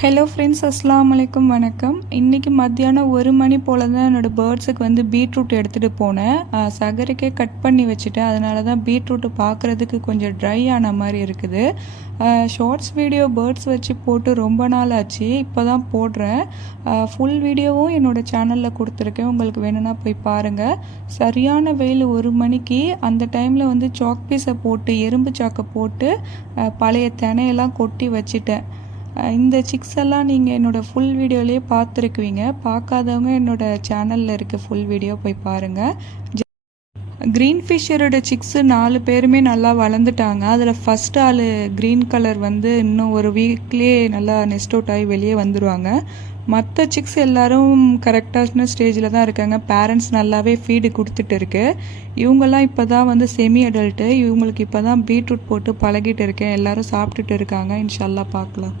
Hello friends, அஸ்ஸலாமு அலைக்கும். வணக்கம். இன்றைக்கி மத்தியானம் 1 மணி போல் தான் என்னோடய பேர்ட்ஸுக்கு பீட்ரூட் எடுத்துகிட்டு போனேன். சகருக்கே கட் பண்ணி வச்சுட்டேன். அதனால தான் பீட்ரூட்டு பார்க்குறதுக்கு கொஞ்சம் ட்ரை ஆன மாதிரி இருக்குது. ஷார்ட்ஸ் வீடியோ பேர்ட்ஸ் வச்சு போட்டு ரொம்ப நாள் ஆச்சு. இப்போ தான் போடுறேன். ஃபுல் வீடியோவும் என்னோடய சேனலில் கொடுத்துருக்கேன். உங்களுக்கு வேணும்னா போய் பாருங்கள். சரியான வெயில் 1 மணிக்கு. அந்த டைமில் சாக் பீஸை போட்டு எறும்பு சாக்கை போட்டு பழைய தினையெல்லாம் கொட்டி வச்சுட்டேன். இந்த சிக்ஸ் எல்லாம் நீங்கள் என்னோடய ஃபுல் வீடியோலேயே பார்த்துருக்குவீங்க. பார்க்காதவங்க என்னோடய சேனலில் இருக்க ஃபுல் வீடியோ போய் பாருங்கள். க்ரீன் ஃபிஷரோட சிக்ஸு 4 பேருமே நல்லா வளர்ந்துட்டாங்க. அதில் ஃபஸ்ட் ஆள் க்ரீன் கலர் இன்னும் ஒரு வீக்லேயே நல்லா நெஸ்ட் அவுட் ஆகி வெளியே வந்துடுவாங்க. மற்ற சிக்ஸ் எல்லோரும் கரெக்டான ஸ்டேஜில் தான் இருக்காங்க. பேரண்ட்ஸ் நல்லாவே ஃபீடு கொடுத்துட்டு இருக்கு. இவங்கெல்லாம் இப்போ தான் செமி அடல்ட்டு. இவங்களுக்கு இப்போ தான் பீட்ரூட் போட்டு பழகிட்டு இருக்கேன். எல்லோரும் சாப்பிட்டுட்டு இருக்காங்க. இன்ஷால்லா பார்க்கலாம்.